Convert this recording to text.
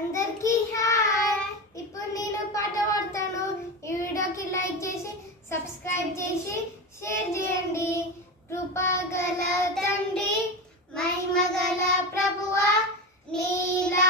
అందరికీ హాయ్. ఇప్పుడు నేను పాట పాడతాను. ఈ వీడియోకి లైక్ చేసి సబ్స్క్రైబ్ చేసి షేర్ చేయండి. కృపగల తండ్రి మహిమగల ప్రభువా నీలా